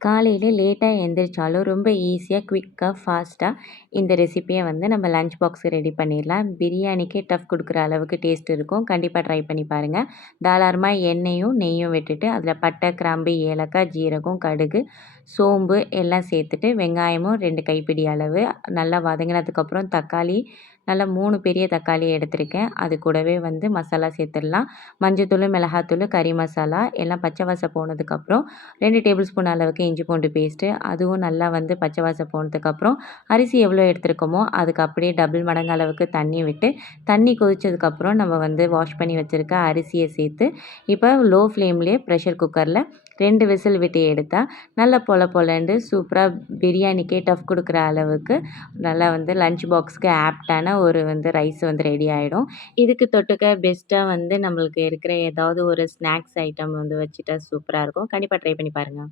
காலையில லேட்டா எந்திரிச்சாலும் ரொம்ப ஈஸியா, குயிக்கா, ஃபாஸ்ட்டா இந்த ரெசிப்பிய நம்ம லஞ்ச் பாக்ஸ் ரெடி பண்ணிடலாம். பிரியாணிக்கே டஃப் குடுக்குற அளவுக்கு டேஸ்ட் இருக்கும். கண்டிப்பா ட்ரை பண்ணி பாருங்க. தாராளமா எண்ணெயும், நெய்யும் விட்டுட்டு அதில பட்டை, கிராம்பு, ஏலக்காய், ஜீரகம், கடுகு, சோம்பு எல்லாம் சேர்த்துட்டு வெங்காயமும் 2 கைப்பிடி அளவு நல்லா வதங்கினதுக்கப்புறம் தக்காளி நல்லா 3 பெரிய தக்காளி எடுத்திருக்கேன். அது கூடவே மசாலா சேர்த்துடலாம். மஞ்சத்தூளு, மிளகாத்தூளு, கறி மசாலா எல்லாம் பச்சை வாசம் போனதுக்கப்புறம் 2 டேபிள் ஸ்பூன் அளவுக்கு இஞ்சி பூண்டு பேஸ்ட்டு அதுவும் நல்லா பச்சை வாசம் போனதுக்கப்புறம் அரிசி எவ்வளோ எடுத்திருக்கோமோ அதுக்கு அப்படியே டபுள் மடங்கு அளவுக்கு தண்ணி விட்டு தண்ணி கொதிச்சதுக்கப்புறம் நம்ம வாஷ் பண்ணி வச்சுருக்க அரிசியை சேர்த்து இப்போ லோ ஃப்ளேம்லேயே ப்ரெஷர் குக்கரில் 2 விசில் விட்டு எடுத்தா நல்லா பொல பொலண்டு சூப்பராக பிரியாணிக்கே டஃப் கொடுக்குற அளவுக்கு நல்லா லஞ்ச் பாக்ஸ்க்கு ஆப்டான ஒரு ரைஸ் ரெடி ஆகிடும். இதுக்கு தொட்டுக்க பெஸ்ட்டாக நம்மளுக்கு இருக்கிற ஏதாவது ஒரு ஸ்நாக்ஸ் ஐட்டம் வச்சுட்டா சூப்பராக இருக்கும். கண்டிப்பாக ட்ரை பண்ணி பாருங்கள்.